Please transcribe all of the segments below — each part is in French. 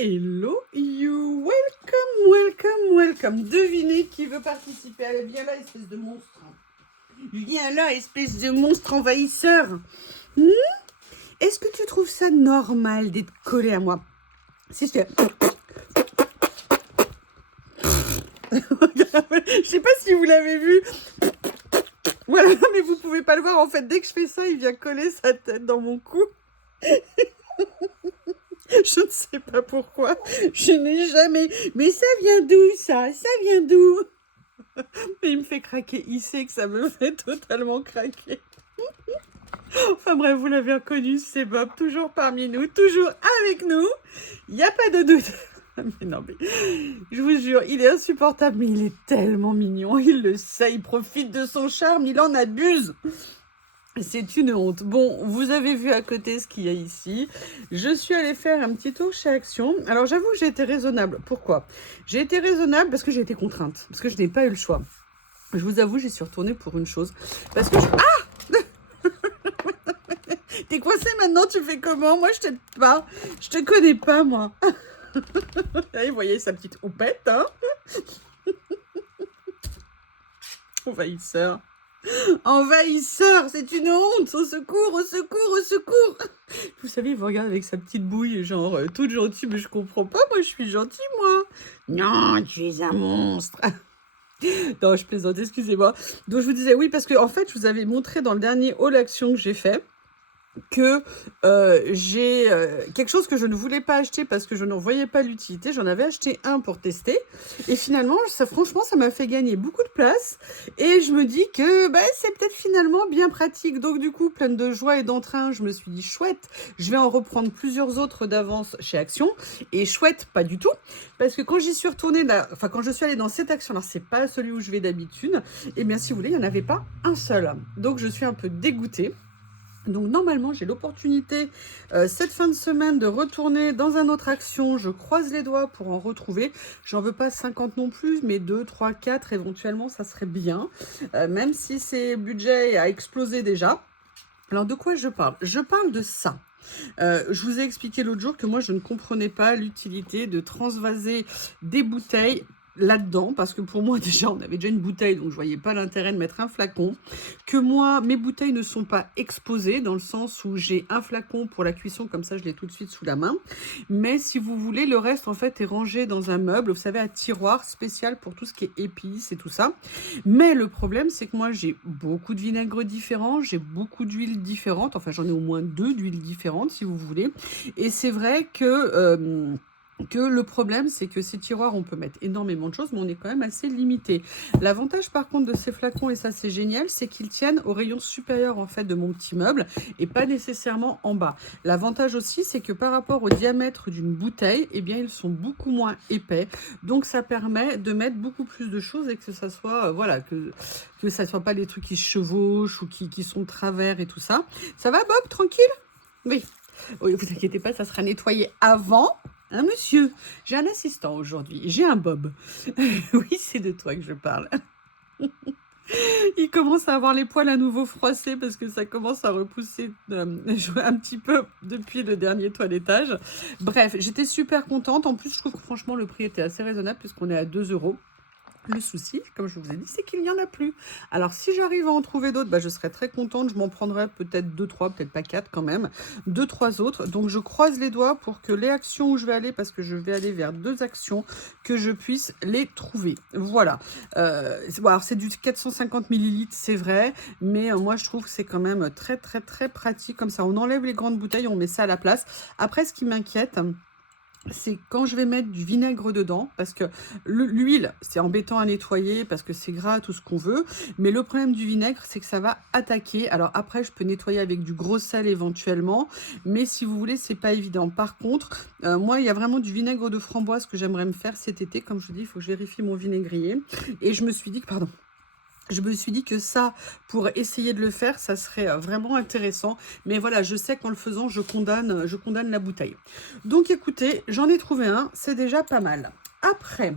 Hello you, welcome, welcome, welcome. Devinez qui veut participer. Allez, viens là, espèce de monstre. Viens là, espèce de monstre envahisseur. Est-ce que tu trouves ça normal d'être collé à moi? Si je te... Je sais pas si vous l'avez vu. Voilà, mais vous pouvez pas le voir. En fait, dès que je fais ça, il vient coller sa tête dans mon cou. Je ne sais pas pourquoi. Je n'ai jamais... Mais ça vient d'où, ça? Ça vient d'où? Mais il me fait craquer. Il sait que ça me fait totalement craquer. Enfin bref, vous l'avez reconnu, c'est Bob, toujours parmi nous, toujours avec nous. Il n'y a pas de doute. Mais non, mais je vous jure, il est insupportable, mais il est tellement mignon. Il le sait, il profite de son charme, il en abuse. C'est une honte. Bon, vous avez vu à côté ce qu'il y a ici. Je suis allée faire un petit tour chez Action. Alors j'avoue que j'ai été raisonnable. Pourquoi? J'ai été raisonnable parce que j'ai été contrainte. Parce que je n'ai pas eu le choix. Je vous avoue, j'y suis retournée pour une chose. Parce que Ah! T'es coincée maintenant, tu fais comment? Moi, je t'aide pas. Je te connais pas, moi. Vous voyez sa petite houppette, hein? Envahisseur. Envahisseur, c'est une honte. Au secours, au secours, au secours. Vous savez, il vous regarde avec sa petite bouille, genre, toute gentille, mais je comprends pas. Moi, je suis gentille, moi. Non, tu es un monstre. Non, je plaisante, excusez-moi. Donc, je vous disais, oui, parce que, en fait, je vous avais montré dans le dernier haul action que j'ai fait que j'ai quelque chose que je ne voulais pas acheter parce que je n'en voyais pas l'utilité. J'en avais acheté un pour tester et finalement, franchement, ça m'a fait gagner beaucoup de place et je me dis que c'est peut-être finalement bien pratique. Donc du coup, pleine de joie et d'entrain, je me suis dit chouette, je vais en reprendre plusieurs autres d'avance chez Action et chouette, pas du tout, parce que quand j'y suis retournée, quand je suis allée dans cette Action, alors c'est pas celui où je vais d'habitude, et bien si vous voulez, il n'y en avait pas un seul. Donc je suis un peu dégoûtée. Donc normalement, j'ai l'opportunité cette fin de semaine de retourner dans un autre Action. Je croise les doigts pour en retrouver. J'en veux pas 50 non plus, mais 2, 3, 4 éventuellement, ça serait bien. Même si ces budgets a explosé déjà. Alors de quoi je parle? Je parle de ça. Je vous ai expliqué l'autre jour que moi, je ne comprenais pas l'utilité de transvaser des bouteilles là-dedans, parce que pour moi, déjà, on avait déjà une bouteille, donc je voyais pas l'intérêt de mettre un flacon, que moi, mes bouteilles ne sont pas exposées, dans le sens où j'ai un flacon pour la cuisson, comme ça, je l'ai tout de suite sous la main, mais si vous voulez, le reste, en fait, est rangé dans un meuble, vous savez, un tiroir spécial pour tout ce qui est épices et tout ça, mais le problème, c'est que moi, j'ai beaucoup de vinaigres différents, j'ai beaucoup d'huiles différentes, enfin, j'en ai au moins 2 d'huiles différentes, si vous voulez, et c'est vrai que le problème, c'est que ces tiroirs, on peut mettre énormément de choses, mais on est quand même assez limité. L'avantage, par contre, de ces flacons, et ça, c'est génial, c'est qu'ils tiennent au rayon supérieur, en fait, de mon petit meuble, et pas nécessairement en bas. L'avantage aussi, c'est que par rapport au diamètre d'une bouteille, eh bien, ils sont beaucoup moins épais. Donc, ça permet de mettre beaucoup plus de choses et que ça soit, voilà, que ça soit pas les trucs qui se chevauchent ou qui sont de travers et tout ça. Ça va, Bob? Tranquille? Oui. Oui, vous inquiétez pas, ça sera nettoyé avant. Hein, monsieur? J'ai un assistant aujourd'hui. J'ai un Bob. Oui, c'est de toi que je parle. Il commence à avoir les poils à nouveau froissés parce que ça commence à repousser un petit peu depuis le dernier toilettage. Bref, j'étais super contente. En plus, je trouve que franchement, le prix était assez raisonnable puisqu'on est à 2 €. Le souci, comme je vous ai dit, c'est qu'il n'y en a plus. Alors, si j'arrive à en trouver d'autres, je serais très contente. Je m'en prendrai peut-être 2, 3, peut-être pas 4 quand même. 2, 3 autres. Donc, je croise les doigts pour que les actions où je vais aller, parce que je vais aller vers 2 actions, que je puisse les trouver. Voilà. Alors, c'est du 450 millilitres, c'est vrai. Mais moi, je trouve que c'est quand même très, très, très pratique. Comme ça, on enlève les grandes bouteilles, on met ça à la place. Après, ce qui m'inquiète, c'est quand je vais mettre du vinaigre dedans, parce que l'huile, c'est embêtant à nettoyer, parce que c'est gras, tout ce qu'on veut, mais le problème du vinaigre, c'est que ça va attaquer. Alors après, je peux nettoyer avec du gros sel éventuellement, mais si vous voulez, c'est pas évident. Par contre, moi, il y a vraiment du vinaigre de framboise que j'aimerais me faire cet été. Comme je vous dis, il faut que je vérifie mon vinaigrier. Et je me suis dit que, pardon, je me suis dit que ça, pour essayer de le faire, ça serait vraiment intéressant. Mais voilà, je sais qu'en le faisant, je condamne la bouteille. Donc écoutez, j'en ai trouvé un, c'est déjà pas mal. Après,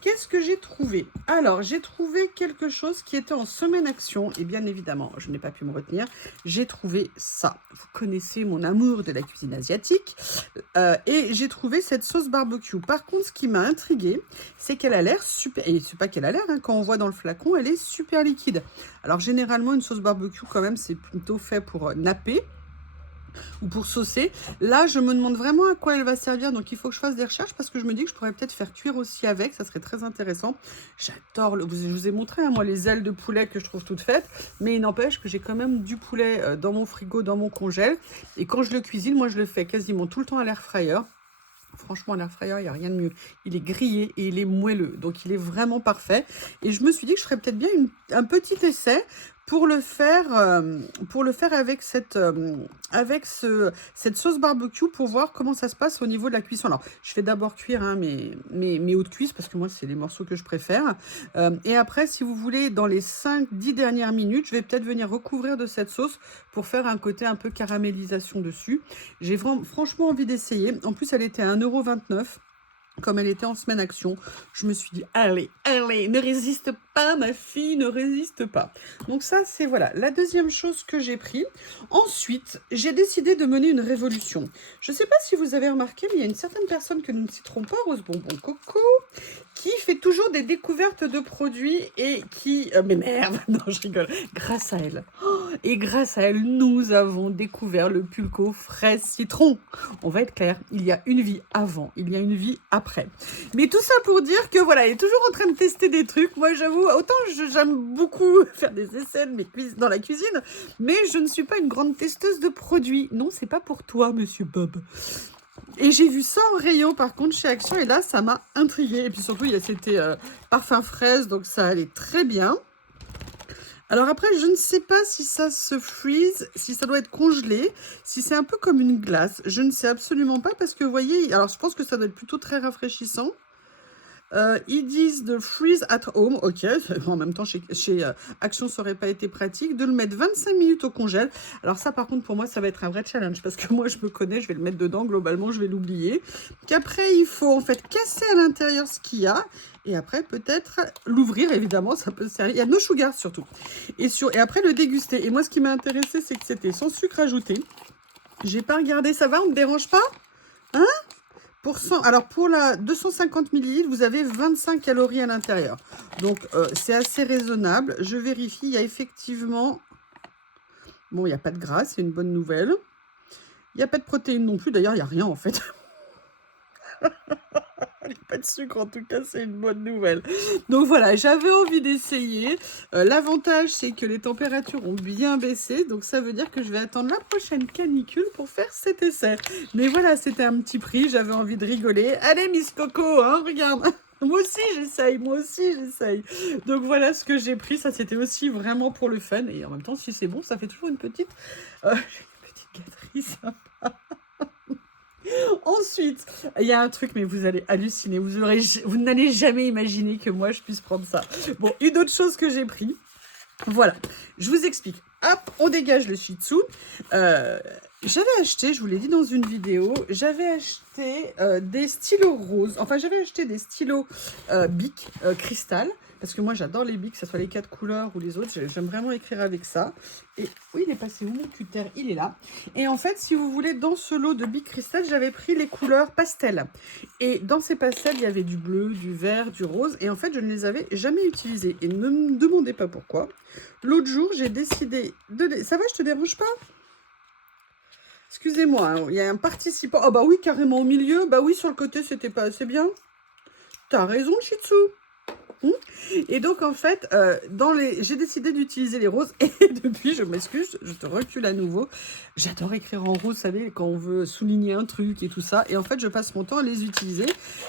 Qu'est-ce que j'ai trouvé? Alors, j'ai trouvé quelque chose qui était en semaine action. Et bien évidemment, je n'ai pas pu me retenir. J'ai trouvé ça. Vous connaissez mon amour de la cuisine asiatique. Et j'ai trouvé cette sauce barbecue. Par contre, ce qui m'a intriguée, c'est qu'elle a l'air super... Et c'est pas qu'elle a l'air, hein, quand on voit dans le flacon, elle est super liquide. Alors, généralement, une sauce barbecue, quand même, c'est plutôt fait pour napper ou pour saucer. Là, je me demande vraiment à quoi elle va servir, donc il faut que je fasse des recherches parce que je me dis que je pourrais peut-être faire cuire aussi avec, ça serait très intéressant. J'adore, je vous ai montré, hein, moi, les ailes de poulet que je trouve toutes faites, mais il n'empêche que j'ai quand même du poulet dans mon frigo, dans mon congèle, et quand je le cuisine, moi, je le fais quasiment tout le temps à l'air fryer. Franchement, à l'air fryer, il n'y a rien de mieux. Il est grillé et il est moelleux. Donc, il est vraiment parfait. Et je me suis dit que je ferais peut-être bien un petit essai pour le faire avec cette sauce barbecue pour voir comment ça se passe au niveau de la cuisson. Alors, je fais d'abord cuire hein, mes hauts de cuisse parce que moi, c'est les morceaux que je préfère. Et après, si vous voulez, dans les 5-10 dernières minutes, je vais peut-être venir recouvrir de cette sauce pour faire un côté un peu caramélisation dessus. J'ai franchement envie d'essayer. En plus, elle était à 1,29 €. Comme elle était en semaine action, je me suis dit, allez, allez, ne résiste pas, ma fille, ne résiste pas. Donc ça, c'est voilà, la deuxième chose que j'ai pris. Ensuite, j'ai décidé de mener une révolution. Je ne sais pas si vous avez remarqué, mais il y a une certaine personne que nous ne citerons pas, Rose Bonbon Coco, qui fait toujours des découvertes de produits et qui m'énerve. Non, je rigole. Grâce à elle. Et grâce à elle, nous avons découvert le Pulco fraise citron. On va être clair, il y a une vie avant, il y a une vie après. Mais tout ça pour dire que voilà, elle est toujours en train de tester des trucs. Moi, j'avoue, autant j'aime beaucoup faire des essais dans la cuisine, mais je ne suis pas une grande testeuse de produits. Non, c'est pas pour toi, monsieur Bob. Et j'ai vu ça en rayon, par contre, chez Action, et là, ça m'a intriguée. Et puis surtout, c'était parfum fraise, donc ça allait très bien. Alors après, je ne sais pas si ça se freeze, si ça doit être congelé, si c'est un peu comme une glace. Je ne sais absolument pas parce que, vous voyez, alors je pense que ça doit être plutôt très rafraîchissant. Ils disent de freeze at home, ok, en même temps chez Action ça aurait pas été pratique, de le mettre 25 minutes au congèle. Alors ça par contre pour moi ça va être un vrai challenge parce que moi je me connais, je vais le mettre dedans, globalement je vais l'oublier. Qu'après il faut en fait casser à l'intérieur ce qu'il y a et après peut-être l'ouvrir évidemment, ça peut servir, il y a no sugar surtout. Et après le déguster. Et moi ce qui m'a intéressé c'est que c'était sans sucre ajouté. J'ai pas regardé, ça va, on ne dérange pas? Hein? Alors pour la 250 ml, vous avez 25 calories à l'intérieur. Donc c'est assez raisonnable. Je vérifie, il y a effectivement... Bon, il n'y a pas de gras, c'est une bonne nouvelle. Il n'y a pas de protéines non plus, d'ailleurs il n'y a rien en fait. Il n'y a pas de sucre, en tout cas, c'est une bonne nouvelle. Donc voilà, j'avais envie d'essayer. L'avantage, c'est que les températures ont bien baissé. Donc ça veut dire que je vais attendre la prochaine canicule pour faire cet essai. Mais voilà, c'était un petit prix. J'avais envie de rigoler. Allez, Miss Coco, hein, regarde. Moi aussi, j'essaye. Moi aussi, j'essaye. Donc voilà ce que j'ai pris. Ça, c'était aussi vraiment pour le fun. Et en même temps, si c'est bon, ça fait toujours une petite gâterie sympa. Ensuite, il y a un truc, mais vous allez halluciner. Vous n'allez jamais imaginer que moi, je puisse prendre ça. Bon, une autre chose que j'ai pris. Voilà, je vous explique. Hop, on dégage le shih tzu. J'avais acheté, je vous l'ai dit dans une vidéo, j'avais acheté des stylos roses. Enfin, j'avais acheté des stylos Bic cristal. Parce que moi, j'adore les bics, que ce soit les 4 couleurs ou les autres. J'aime vraiment écrire avec ça. Et oui, il est passé où mon cutter? Il est là. Et en fait, si vous voulez, dans ce lot de bics cristal, j'avais pris les couleurs pastel. Et dans ces pastels, il y avait du bleu, du vert, du rose. Et en fait, je ne les avais jamais utilisés. Et ne me demandez pas pourquoi. L'autre jour, j'ai décidé de... Ça va, je te dérange pas? Excusez-moi, hein, il y a un participant. Oh bah oui, carrément au milieu. Bah oui, sur le côté, c'était pas assez bien. T'as raison, Shih Tzu. Et donc en fait, j'ai décidé d'utiliser les roses et depuis, je m'excuse, je te recule à nouveau. J'adore écrire en rose, vous savez, quand on veut souligner un truc et tout ça. Et en fait, je passe mon temps à les utiliser.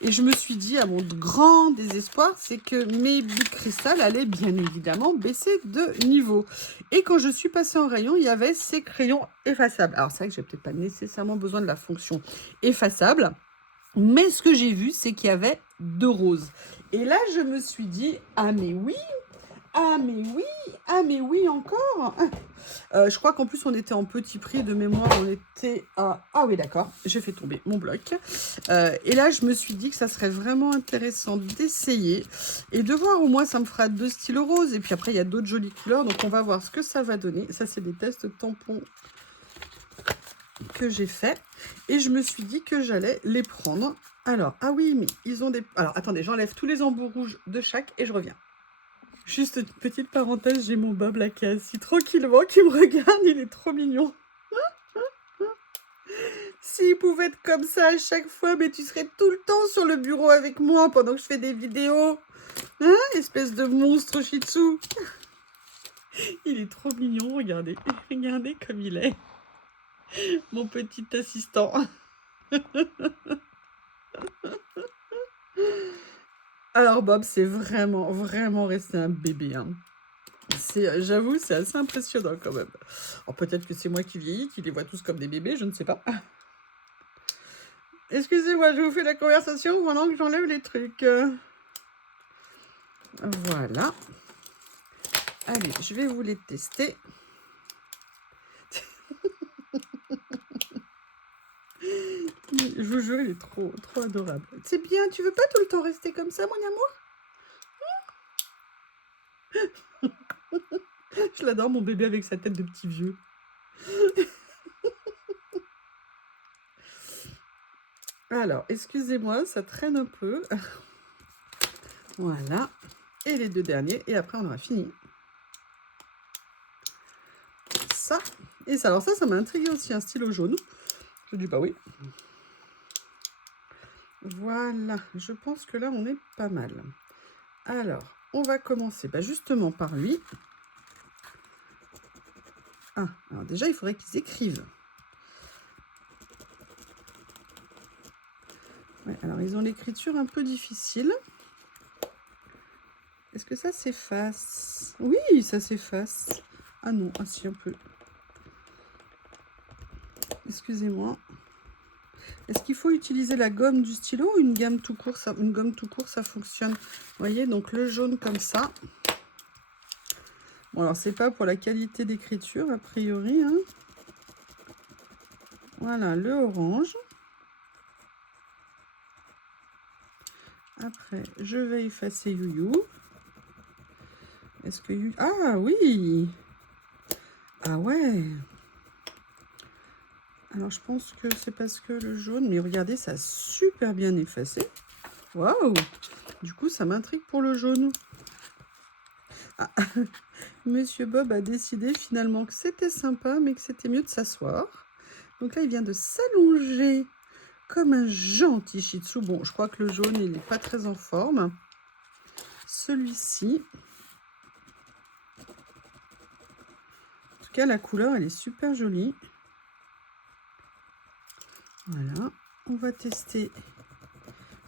Et je me suis dit, à mon grand désespoir, c'est que mes bics cristal allaient bien évidemment baisser de niveau. Et quand je suis passée en rayon, il y avait ces crayons effaçables. Alors c'est vrai que j'ai peut-être pas nécessairement besoin de la fonction effaçable. Mais ce que j'ai vu, c'est qu'il y avait 2 roses. Et là, je me suis dit, ah mais oui, ah mais oui encore. Je crois qu'en plus on était en petit prix de mémoire, on était à... Ah oui d'accord, j'ai fait tomber mon bloc. Et là je me suis dit que ça serait vraiment intéressant d'essayer et de voir, au moins ça me fera 2 stylos roses. Et puis après il y a d'autres jolies couleurs, donc on va voir ce que ça va donner. Ça c'est des tests tampons que j'ai fait et je me suis dit que j'allais les prendre. Alors, ah oui, mais ils ont des... Alors, attendez, j'enlève tous les embouts rouges de chaque et je reviens. Juste une petite parenthèse, j'ai mon Bob là qui est assis tranquillement, qui me regarde, il est trop mignon. S'il pouvait être comme ça à chaque fois, mais tu serais tout le temps sur le bureau avec moi pendant que je fais des vidéos. Hein, espèce de monstre Shih Tzu. Il est trop mignon, regardez. Regardez comme il est. Mon petit assistant. Alors Bob, c'est vraiment, vraiment resté un bébé. Hein. J'avoue, c'est assez impressionnant quand même. Alors peut-être que c'est moi qui vieillis, qui les vois tous comme des bébés, je ne sais pas. Excusez-moi, je vous fais la conversation pendant que j'enlève les trucs. Voilà. Allez, je vais vous les tester. Je vous jure, il est trop, trop adorable. C'est bien, tu veux pas tout le temps rester comme ça, mon amour? Je l'adore, mon bébé avec sa tête de petit vieux. Alors, excusez-moi, ça traîne un peu. Voilà. Et les 2 derniers. Et après, on aura fini. Ça. Et ça, alors ça m'a intrigué aussi, un stylo jaune. Je dis bah oui. Voilà. Je pense que là, on est pas mal. Alors, on va commencer justement par lui. Ah, alors déjà, il faudrait qu'ils écrivent. Ouais, alors, ils ont l'écriture un peu difficile. Est-ce que ça s'efface? Oui, ça s'efface. Ah non, ah si, un peu. Excusez-moi. Est-ce qu'il faut utiliser la gomme du stylo ou une gomme tout court? Une gomme tout court, ça fonctionne. Vous voyez, donc le jaune comme ça. Bon, alors, c'est pas pour la qualité d'écriture, a priori. Hein. Voilà, le orange. Après, je vais effacer Youyou. Est-ce que Youyou... Ah, oui! Ah ouais! Alors, je pense que c'est parce que le jaune... Mais regardez, ça a super bien effacé. Waouh! Du coup, ça m'intrigue pour le jaune. Ah. Monsieur Bob a décidé finalement que c'était sympa, mais que c'était mieux de s'asseoir. Donc là, il vient de s'allonger comme un gentil Shih Tzu. Bon, je crois que le jaune, il n'est pas très en forme. Celui-ci... En tout cas, la couleur, elle est super jolie. Voilà. On va tester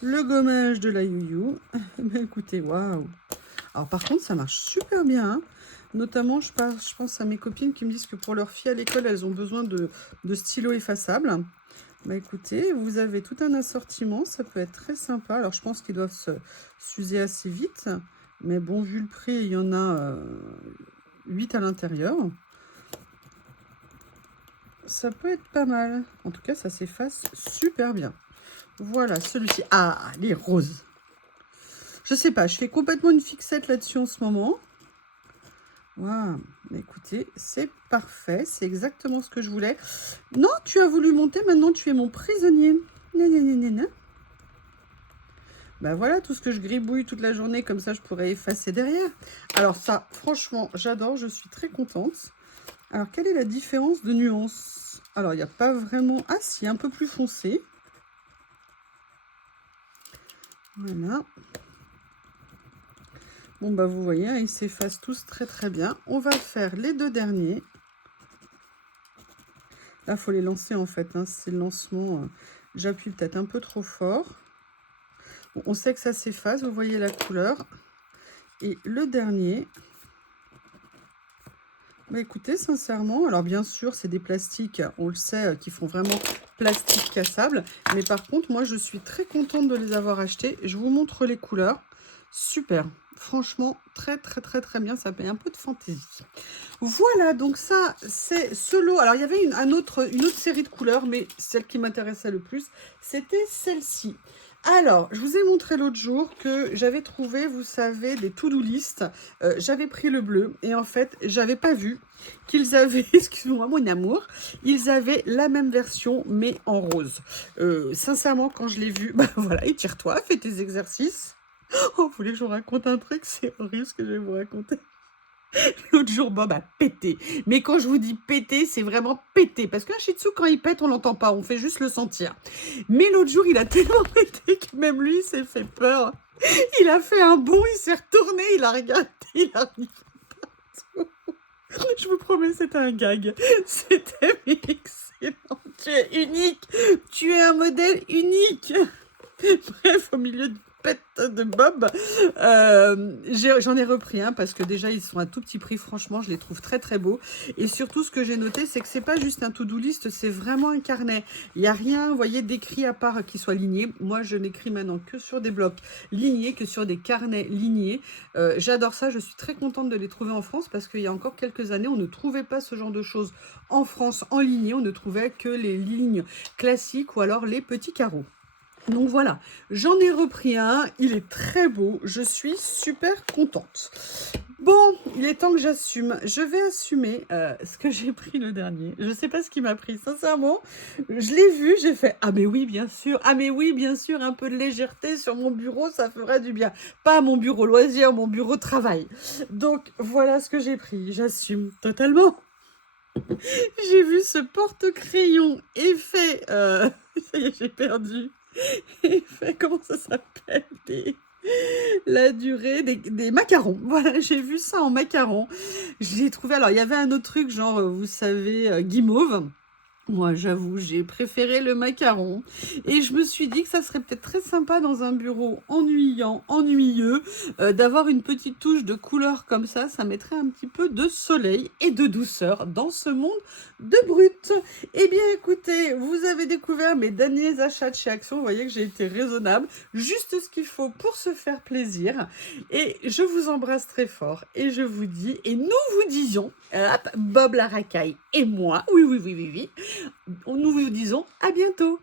le gommage de la Youyou. Mais écoutez, waouh! Alors par contre, ça marche super bien. Hein. Notamment, je pense à mes copines qui me disent que pour leur fille à l'école, elles ont besoin de stylos effaçables. Bah écoutez, vous avez tout un assortiment, ça peut être très sympa. Alors je pense qu'ils doivent s'user assez vite. Mais bon, vu le prix, il y en a 8 à l'intérieur. Ça peut être pas mal. En tout cas, ça s'efface super bien. Voilà, celui-ci. Ah, les roses. Je sais pas, je fais complètement une fixette là-dessus en ce moment. Waouh, écoutez, c'est parfait. C'est exactement ce que je voulais. Non, tu as voulu monter, maintenant tu es mon prisonnier. Nanana. Ben voilà, tout ce que je gribouille toute la journée, comme ça je pourrais effacer derrière. Alors ça, franchement, j'adore, je suis très contente. Alors, quelle est la différence de nuance? Alors, il n'y a pas vraiment... Ah, si, un peu plus foncé. Voilà. Bon, bah, vous voyez, hein, ils s'effacent tous très, très bien. On va faire les 2 derniers. Là, il faut les lancer, en fait. Hein. C'est le lancement. J'appuie peut-être un peu trop fort. Bon, on sait que ça s'efface. Vous voyez la couleur. Et le dernier... Bah écoutez, sincèrement, alors bien sûr, c'est des plastiques, on le sait, qui font vraiment plastique cassable. Mais par contre, moi, je suis très contente de les avoir achetés. Je vous montre les couleurs. Super. Franchement, très, très, très, très bien. Ça met un peu de fantaisie. Voilà, donc ça, c'est ce lot. Alors, il y avait une autre série de couleurs, mais celle qui m'intéressait le plus, c'était celle-ci. Alors, je vous ai montré l'autre jour que j'avais trouvé, vous savez, des to-do list. J'avais pris le bleu et en fait, j'avais pas vu qu'ils avaient, excusez-moi mon amour, ils avaient la même version mais en rose. Sincèrement, quand je l'ai vu, bah voilà, étire-toi, fais tes exercices. Oh, vous voulez que je vous raconte un truc? C'est horrible ce que je vais vous raconter. L'autre jour, Bob a pété. Mais quand je vous dis pété, c'est vraiment pété. Parce qu'un shih tzu, quand il pète, on l'entend pas. On fait juste le sentir. Mais l'autre jour, il a tellement pété que même lui, il s'est fait peur. Il a fait un bond, il s'est retourné, il a regardé, il a ri partout. Je vous promets, c'était un gag. C'était excellent. Tu es unique. Tu es un modèle unique. Bref, au milieu de pète de Bob, j'en ai repris un parce que déjà ils sont à tout petit prix. Franchement, je les trouve très très beaux. Et surtout, ce que j'ai noté, c'est que c'est pas juste un to-do list, c'est vraiment un carnet. Il n'y a rien, vous voyez, d'écrit à part qui soit ligné. Moi, je n'écris maintenant que sur des blocs lignés, que sur des carnets lignés. J'adore ça. Je suis très contente de les trouver en France parce qu'il y a encore quelques années, on ne trouvait pas ce genre de choses en France en ligné. On ne trouvait que les lignes classiques ou alors les petits carreaux. Donc voilà, j'en ai repris un, il est très beau, je suis super contente. Bon, il est temps que j'assume. Je vais assumer ce que j'ai pris le dernier. Je ne sais pas ce qui m'a pris, sincèrement. Je l'ai vu, j'ai fait « Ah mais oui, bien sûr, ah mais oui, bien sûr, un peu de légèreté sur mon bureau, ça ferait du bien. » Pas mon bureau loisir, mon bureau travail. Donc voilà ce que j'ai pris, j'assume totalement. J'ai vu ce porte-crayon effet... ça y est, j'ai perdu. Effet, comment ça s'appelle? La durée des macarons. Voilà, j'ai vu ça en macarons. J'ai trouvé... Alors, il y avait un autre truc, genre, vous savez, guimauve. Moi, j'avoue, j'ai préféré le macaron. Et je me suis dit que ça serait peut-être très sympa dans un bureau ennuyant, ennuyeux, d'avoir une petite touche de couleur comme ça. Ça mettrait un petit peu de soleil et de douceur dans ce monde de brut. Eh bien, écoutez, vous avez découvert mes derniers achats de chez Action. Vous voyez que j'ai été raisonnable. Juste ce qu'il faut pour se faire plaisir. Et je vous embrasse très fort. Et je vous dis, et nous vous disions, hop, Bob la racaille et moi, oui, nous vous disons à bientôt.